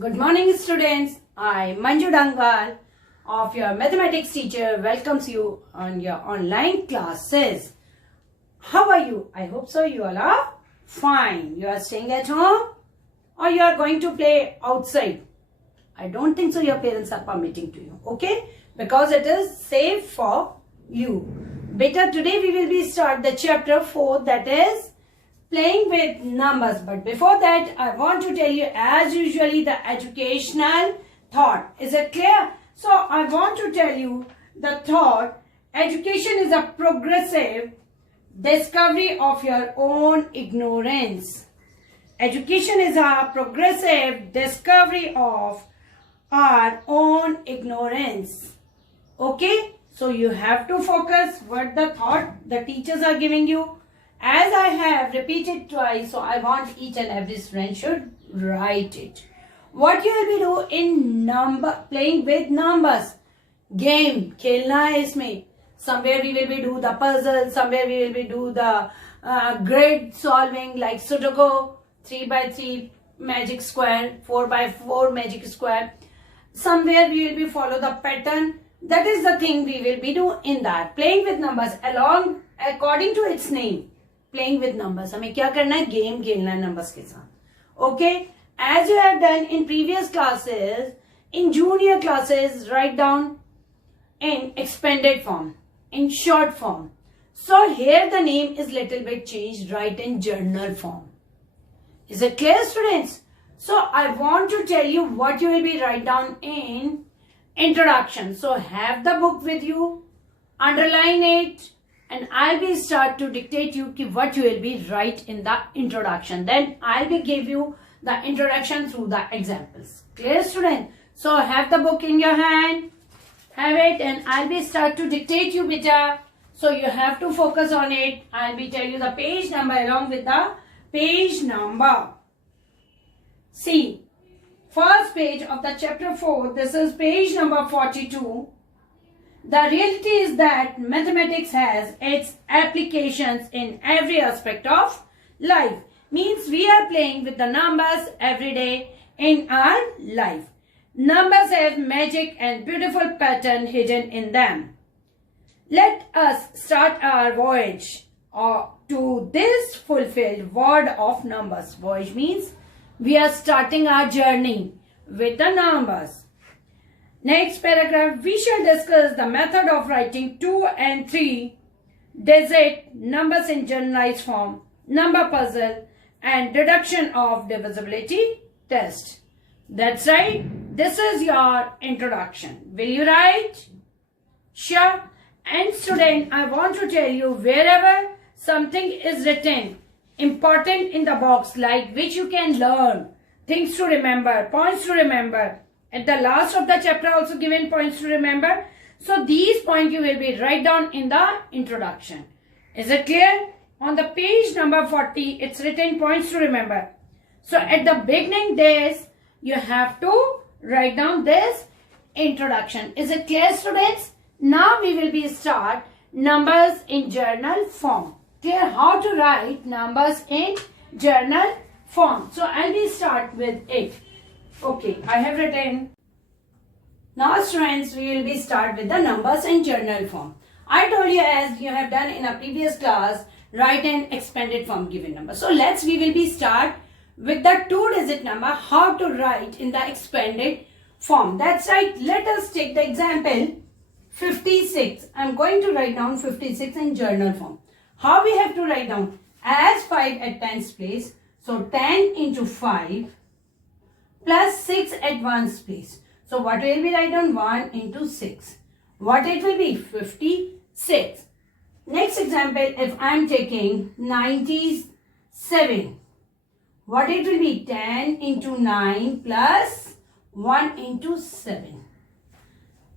Good morning, students. I, Manju Dangal, of your mathematics teacher, welcomes you on your online classes. How are you? I hope so. You all are fine. You are staying at home or you are going to play outside. I don't think so. Your parents are permitting to you. Okay? Because it is safe for you. Beta, today we will be start the chapter 4, that is playing with numbers. But before that, I want to tell you, as usually, the educational thought. Is it clear? So I want to tell you the thought: education is a progressive discovery of your own ignorance. Education is a progressive discovery of our own ignorance. Okay? So you have to focus what the thought the teachers are giving you. As I have repeated twice, so I want each and every student should write it. What you will be doing in playing with numbers. Game, खेलना है इसमें. Somewhere we will be do the puzzle, somewhere we will be do the grid solving like Sudoku, 3x3 magic square, 4x4 magic square. Somewhere we will be follow the pattern. That is the thing we will be do in that. Playing with numbers along according to its name. Playing with numbers. हमें क्या करना है? Game खेलना है numbers के साथ. Okay? As you have done in previous classes, in junior classes, write down in expanded form, in short form. So here the name is little bit changed, write in journal form. Is it clear, students? So I want to tell you what you will be write down in introduction. So have the book with you, underline it, and I'll be start to dictate you what you will be write in the introduction. Then I'll be give you the introduction through the examples. Clear, student? So have the book in your hand, have it, and I'll be start to dictate you, beta. So you have to focus on it. I'll be tell you the page number along with the page number. See, first page of the chapter 4, this is page number 42. The reality is that mathematics has its applications in every aspect of life. Means we are playing with the numbers every day in our life. Numbers have magic and beautiful pattern hidden in them. Let us start our voyage to this fulfilled world of numbers. Voyage means we are starting our journey with the numbers. Next paragraph, we shall discuss the method of writing 2 and 3 digit numbers in generalized form, number puzzle, and deduction of divisibility test. That's right. This is your introduction. Will you write? Sure. And student, I want to tell you, wherever something is written important in the box, like which you can learn, things to remember, points to remember. At the last of the chapter also given points to remember. So these points you will be write down in the introduction. Is it clear? On the page number 40, it's written points to remember. So at the beginning this, you have to write down this introduction. Is it clear, students? Now we will be start numbers in journal form. Clear how to write numbers in journal form. So I'll be start with it. Okay, I have written. Now students, we will be start with the numbers in journal form. I told you, as you have done in a previous class, write an expanded form given number. So we will be start with the 2-digit number, how to write in the expanded form. That's right. Let us take the example 56. I'm going to write down 56 in journal form. How we have to write down? As 5 at 10's place. So 10 into 5 plus 6 at 1's place. So what will be write down? 1 into 6. What it will be? 56. Next example, if I am taking 97. What it will be? 10 into 9 plus 1 into 7.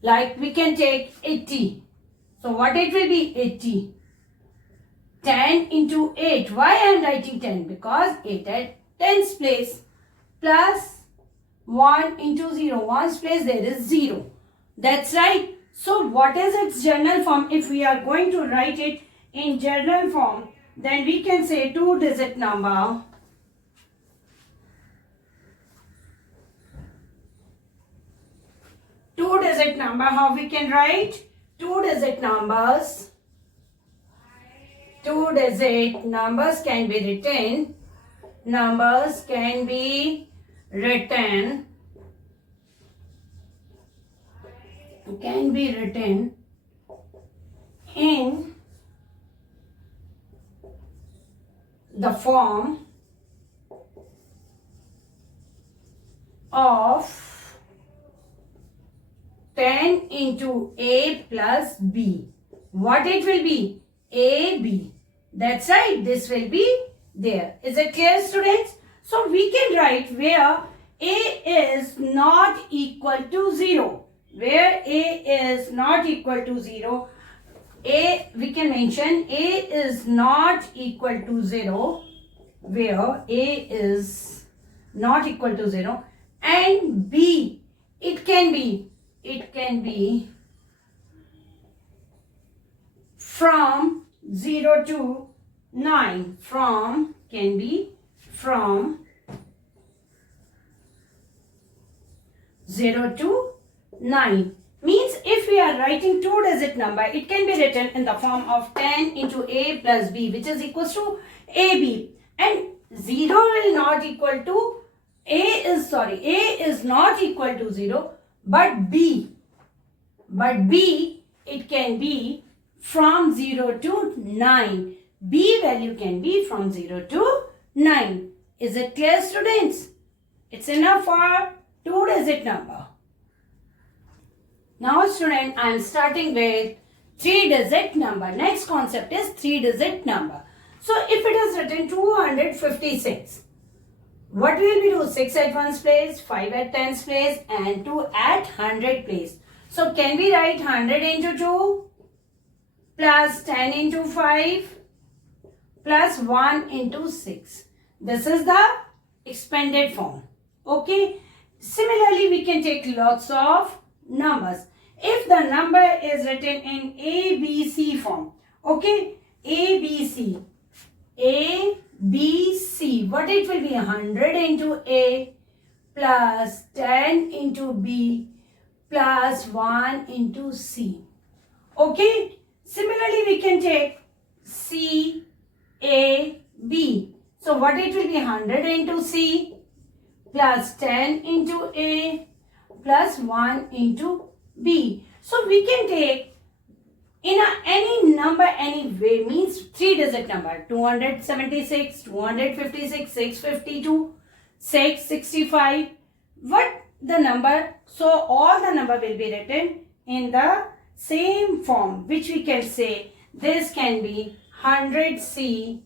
Like we can take 80. So what it will be? 80. 10 into 8. Why I am writing 10? Because 8 at 10's place. Plus 1 into 0. 1's place there is 0. That's right. So what is its journal form? If we are going to write it in journal form, then we can say 2-digit number two-digit number, how we can write? Two-digit numbers. Two-digit numbers can be written. Numbers can be written. Can be written in the form of 10 into A plus B. What it will be? AB. That's right. This will be there. Is it clear, students? So we can write where A is not equal to 0. Where A is not equal to 0, we can mention A is not equal to 0, where A is not equal to 0, and B, it can be from 0 to 9, from 0 to 9. Means if we are writing two-digit number, it can be written in the form of 10 into A plus B, which is equals to AB. And 0 will not equal to, A is not equal to 0, but B. But B, it can be from 0 to 9. B value can be from 0 to 9. Is it clear, students? It's enough for two-digit number. Now, student, I am starting with three-digit number. Next concept is three-digit number. So, if it is written 256, what will we do? 6 at 1's place, 5 at 10's place, and 2 at 100 place. So, can we write 100 into 2 plus 10 into 5 plus 1 into 6. This is the expanded form. Okay. Similarly, we can take lots of numbers. If the number is written in ABC form, okay, ABC, what it will be? 100 into A plus 10 into B plus 1 into C. Okay, similarly we can take C, A, B. So what it will be? 100 into C plus 10 into A plus 1 into B. So we can take in any number, any way, means three-digit number. 276, 256, 652, 665. What the number? So all the number will be written in the same form, which we can say this can be 100C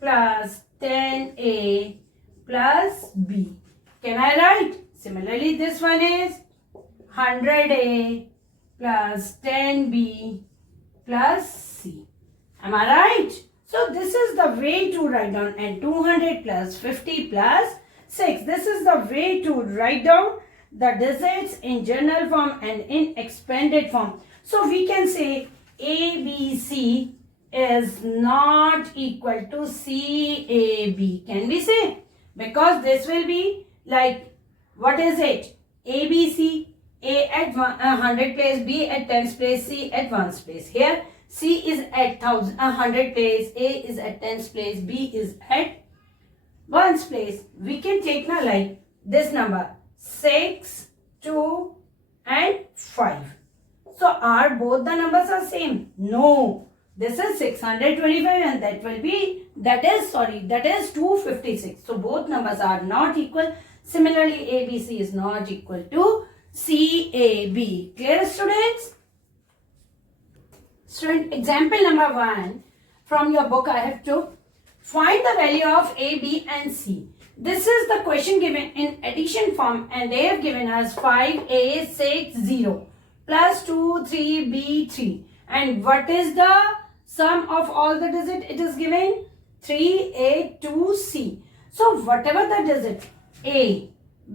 plus 10A plus B. Can I write? Similarly, this one is 100A plus 10B plus C. Am I right? So this is the way to write down, and 200 plus 50 plus 6. This is the way to write down the digits in general form and in expanded form. So we can say ABC is not equal to CAB. Can we say? Because this will be like, what is it? ABC, A at 100 place, B at 10's place, C at 1's place. Here, C is at 100 place, A is at 10's place, B is at 1's place. We can take now like this number 6, 2 and 5. So are both the numbers are same? No. This is 625 and that is 256. So both numbers are not equal. Similarly, ABC is not equal to CAB. Clear, students? Student, example number 1 from your book, I have to find the value of A, B and C. This is the question given in addition form, and they have given us 5A, 6, 0 plus 2, 3, B, 3. And what is the sum of all the digits? It is given 3, A, 2, C. So whatever the digit A,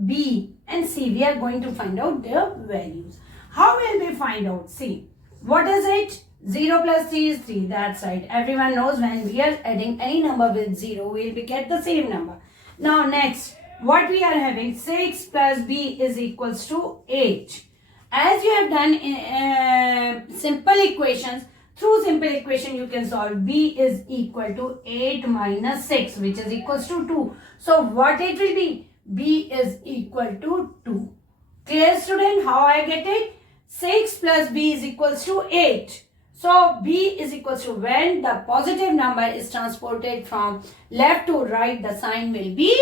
B and C, we are going to find out their values. How will we find out? See, what is it? 0 plus 3 is 3. That's right. Everyone knows when we are adding any number with 0, we will get the same number. Now next, what we are having? 6 plus B is equals to 8. As you have done simple equations, through simple equation you can solve. B is equal to 8 minus 6, which is equals to 2. So what it will be? B is equal to 2. Clear, student? How I get it? 6 plus B is equals to 8. So B is equals to, when the positive number is transported from left to right, the sign will be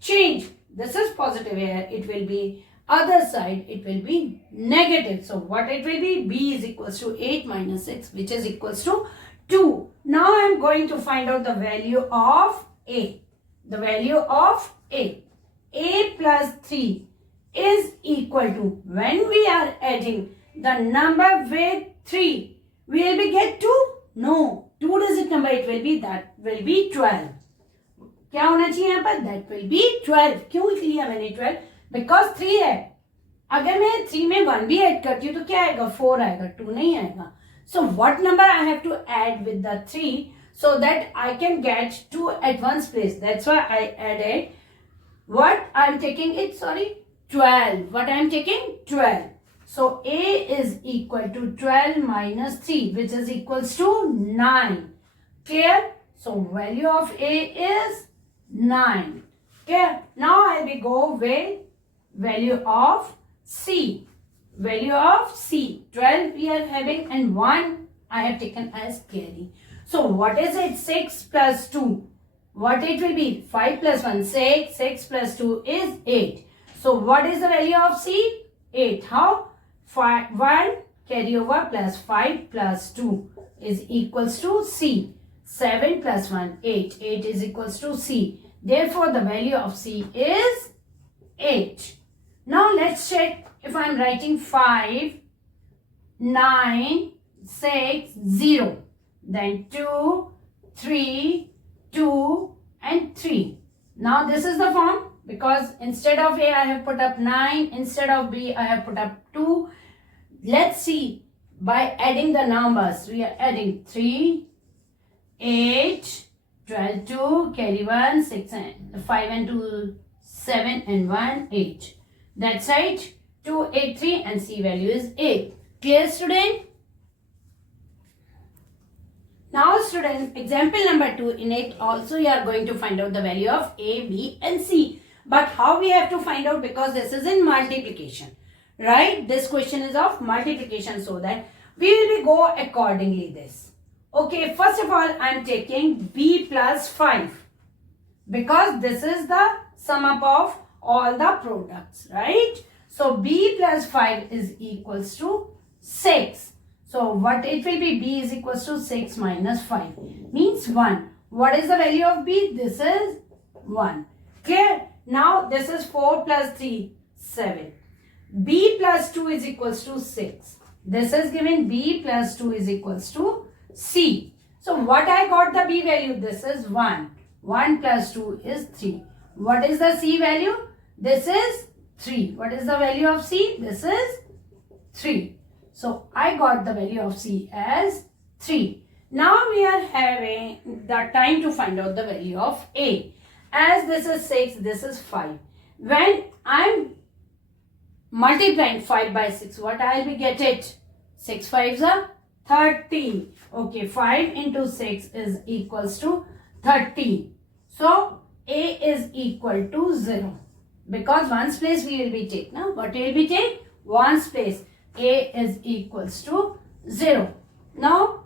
changed. This is positive here. It will be other side. It will be negative. So what it will be? B is equals to 8 minus 6, which is equals to 2. Now I am going to find out the value of A. The value of A. A plus 3 is equal to, when we are adding the number with 3, will we get 2? No. 2-digit number it will be, that will be 12. क्या होना चाहिए यहाँ पर? That will be 12. क्यों लिया मैंने 12? Because 3 है. अगर मैं 3 में 1 भी ऐड करती हूँ तो क्या आएगा? 4 आएगा, 2 नहीं आएगा. So what number I have to add with the 3 so that I can get 2 at one's place? That's why I added what I am taking it, 12. What I am taking? 12. So A is equal to 12 minus 3, which is equals to 9. Clear? So value of A is 9. Clear? Now I will go with value of C. Value of C. 12 we are having and 1 I have taken as carry. So what is it? 6 plus 2. What it will be? 5 plus 1, 6. 6 plus 2 is 8. So what is the value of C? 8. How? 1 carry over plus 5 plus 2 is equals to C. 7 plus 1, 8. 8 is equals to C. Therefore, the value of C is 8. Now, let's check if I am writing 5, 9, 6, 0. Then 2, 3, 2 and 3. Now, this is the form. Because instead of A, I have put up 9. Instead of B, I have put up 2. Let's see. By adding the numbers, we are adding 3, 8, 12, 2, carry 1, 6, and 5 and 2, 7 and 1, 8. That's right. 2, 8, 3 and C value is 8. Clear, student? Now, students, example number 2, in it also you are going to find out the value of A, B and C. But how we have to find out? Because this is in multiplication, right? This question is of multiplication, so that we will go accordingly this. Okay, first of all, I am taking B plus 5 because this is the sum up of all the products, right? So B plus 5 is equals to 6. So what it will be? B is equals to 6 minus 5 means 1. What is the value of B? This is 1. Clear? Now this is 4 plus 3, 7. B plus 2 is equals to 6. This is given B plus 2 is equals to C. So what I got the B value? This is 1. 1 plus 2 is 3. What is the C value? This is 3. What is the value of C? This is 3. So I got the value of C as 3. Now we are having the time to find out the value of A. As this is 6, this is 5. When I am multiplying 5 by 6, what I will be get it? 6 5s are 30. Okay, 5 into 6 is equals to 30. So A is equal to 0. Because ones place we will be take. Now what will be take? Ones place. A is equals to 0. Now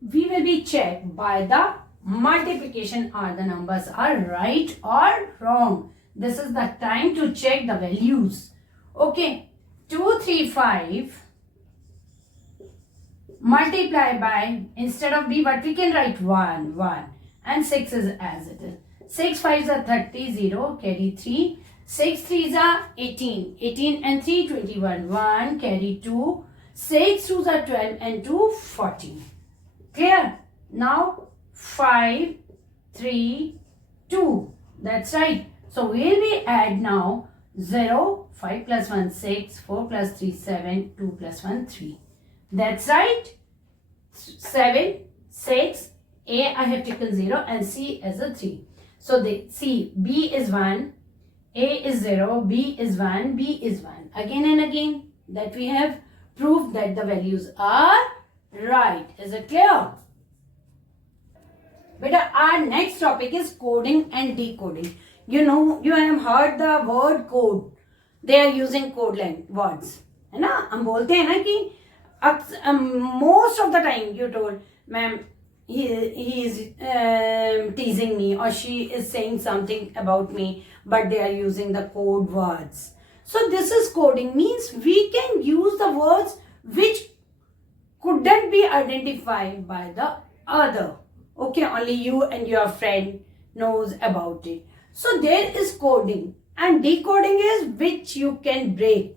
we will be checked by the multiplication, are the numbers are right or wrong. This is the time to check the values. Okay, 2, 3, 5 multiply by, instead of B, what we can write? 1, 1 and 6 is as it is. 6 5s are 30, 0, carry 3. 6 3s are 18, 18 and 3, 21, 1, carry 2. 6 2s are 12 and 2, 14. Clear? Now 5, 3, 2. That's right. So we will be add now 0, 5 plus 1, 6, 4 plus 3, 7, 2 plus 1, 3. That's right. 7, 6, A I have taken 0 and C as a 3. So the C, B is 1, A is 0, B is 1, B is 1. Again and again. that we have proved that the values are right. Is it clear? But our next topic is coding and decoding. You know, you have heard the word code. They are using code line words. है ना, हम बोलते हैं ना कि most of the time you told, ma'am, he is teasing me, or she is saying something about me, but they are using the code words. So this is coding, means we can use the words which couldn't be identified by the other. Okay, only you and your friend knows about it. So there is coding, and decoding is which you can break.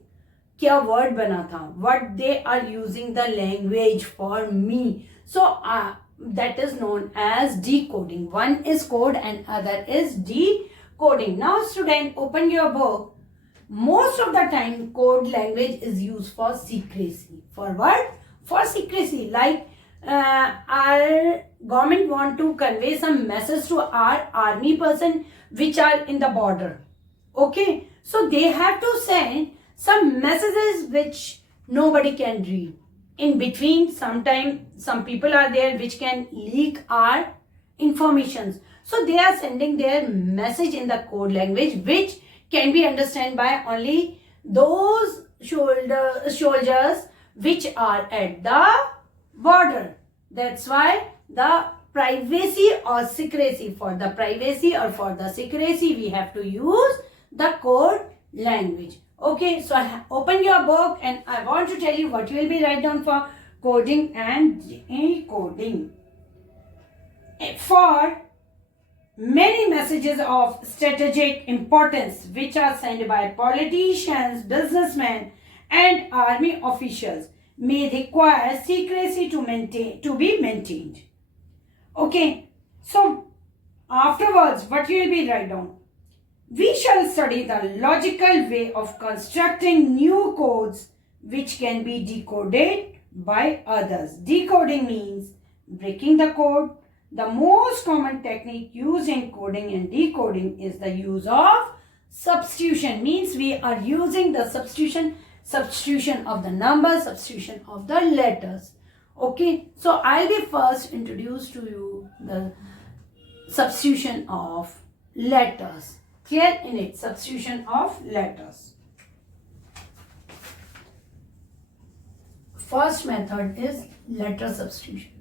क्या word बना था? What they are using the language for me. So that is known as decoding. One is code and other is decoding. Now student, open your book. Most of the time code language is used for secrecy. For what? For secrecy. Like our government want to convey some message to our army person which are in the border. Okay, so they have to send some messages which nobody can read. In between, sometimes some people are there which can leak our informations. So they are sending their message in the code language which can be understood by only those soldiers which are at the border. That's why the privacy or secrecy, for the privacy or for the secrecy, we have to use the code language. Okay, so open your book and I want to tell you what you will be write down for coding and decoding. For many messages of strategic importance which are sent by politicians, businessmen and army officials may require secrecy to be maintained. Okay, so afterwards what you will be write down? We shall study the logical way of constructing new codes which can be decoded by others. Decoding means breaking the code. The most common technique used in coding and decoding is the use of substitution. Means we are using the substitution of the numbers, substitution of the letters. Okay, so I'll be first introduce to you the substitution of letters. Clear in it, substitution of letters. First method is letter substitution.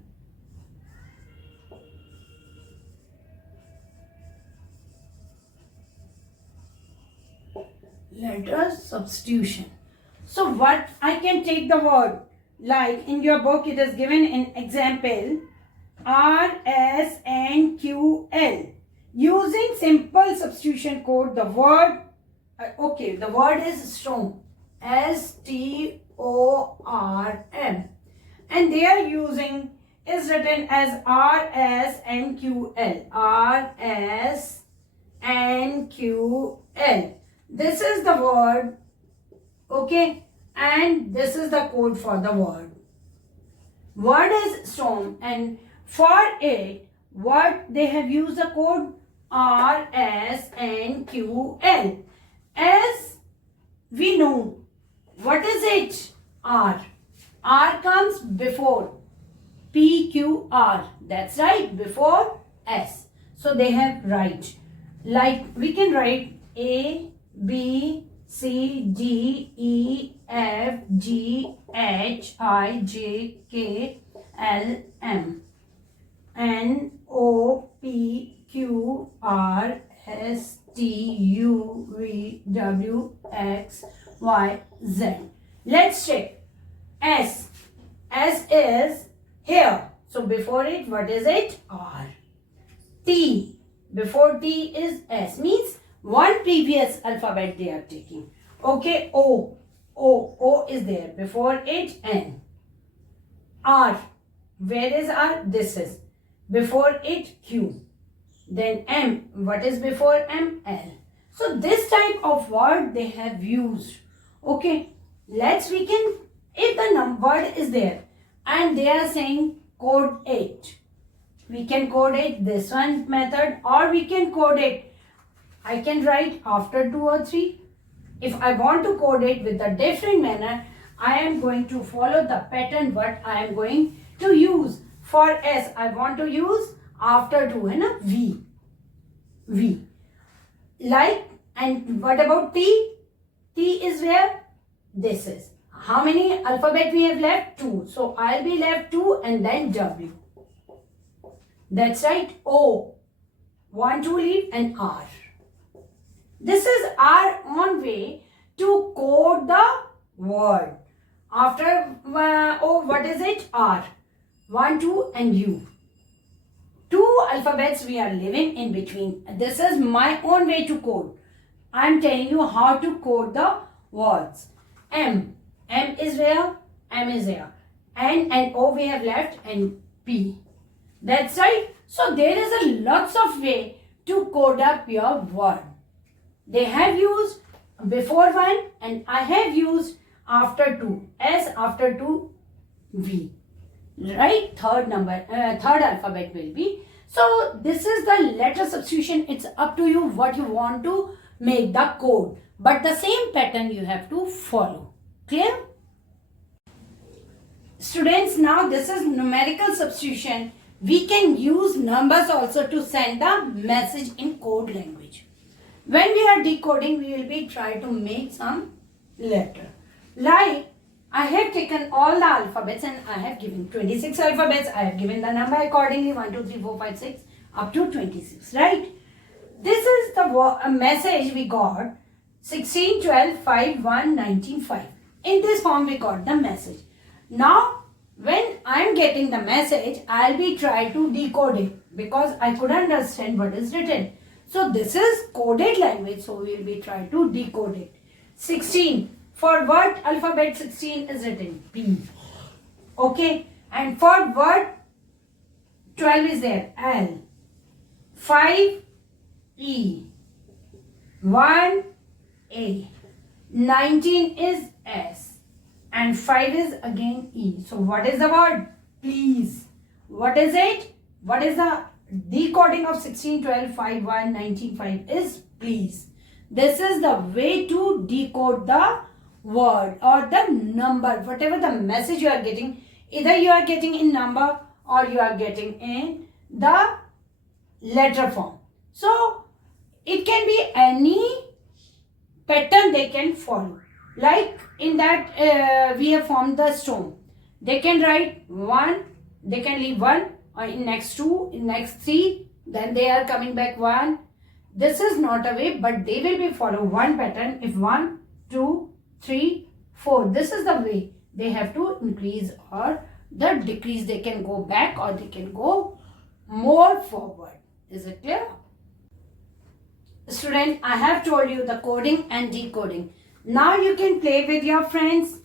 Letter substitution. So what I can take the word, like in your book it is given in example R, S, N, Q, L. Using simple substitution code, the word, the word is storm, S-T-O-R-M, and they are using, is written as R-S-N-Q-L, R-S-N-Q-L. This is the word, okay, and this is the code for the word. Word is storm, and for it, what they have used the code R, S, N, Q, L. As we know, what is it? R. R comes before P, Q, R. That's right, before S. So they have write. Like we can write A, B, C, D, E, F, G, H, I, J, K, L, M, N, O, P, Q, R, S, T, U, V, W, X, Y, Z. Let's check. S. S is here. So before it, what is it? R. T. Before T is S. Means one previous alphabet they are taking. Okay. O. O is there. Before it, N. R. Where is R? This is. Before it, Q. Then M. What is before M? L. So this type of word they have used. Okay. We can, if the word is there and they are saying code it, we can code it this one method, or we can code it. I can write after 2 or 3. If I want to code it with a different manner, I am going to follow the pattern what I am going to use. For S, I want to use after to V. V. Like, and what about T? T is where? This is. How many alphabet we have left? 2. So I'll be left 2 and then W. That's right. O. 1, 2 leave and R. This is our own way to code the word. After O, what is it? R. 1, 2 and U. 2 alphabets we are living in between. This is my own way to code. I am telling you how to code the words. M. M is where? M is there. N and O we have left and P. That's right. So there is a lots of way to code up your word. They have used before 1 and I have used after 2. S after 2 V. Right? Third alphabet will be. So this is the letter substitution. It's up to you what you want to make the code. But the same pattern you have to follow. Clear? Students, now this is numerical substitution. We can use numbers also to send the message in code language. When we are decoding, we will be trying to make some letter. Like, I have taken all the alphabets and I have given 26 alphabets. I have given the number accordingly 1, 2, 3, 4, 5, 6 up to 26, right? This is the message we got 16, 12, 5, 1, 19, 5. In this form we got the message. Now when I am getting the message, I will be trying to decode it because I could understand what is written. So this is coded language, so we will be trying to decode it. 16. For what alphabet 16 is written? P. Okay. And for what 12 is there? L. 5 E. 1 A. 19 is S. And 5 is again E. So what is the word? Please. What is it? What is the decoding of 16, 12, 5, 1, 19, 5 is please. This is the way to decode the word or the number. Whatever the message you are getting, either you are getting in number or you are getting in the letter form. So it can be any pattern they can follow. Like in that we have formed the stone. They can write 1, they can leave 1 or in next 2, in next 3, then they are coming back 1. This is not a way, but they will be follow one pattern. If 1, 2, 3, 4, this is the way they have to increase or the decrease. They can go back or they can go more forward. Is it clear? Student, I have told you the coding and decoding. Now you can play with your friends.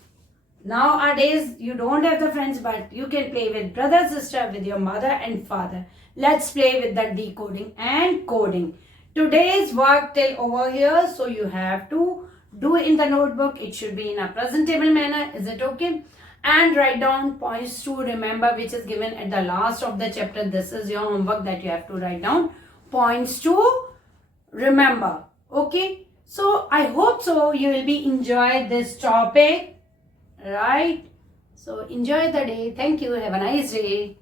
Nowadays, you don't have the friends, but you can play with brother, sister, with your mother and father. Let's play with the decoding and coding. Today's work till over here, so you have to do in the notebook. It should be in a presentable manner. Is it okay? And write down points to remember, which is given at the last of the chapter. This is your homework that you have to write down. Points to remember. Okay? So, I hope so you will be enjoy this topic. Right? So, enjoy the day. Thank you. Have a nice day.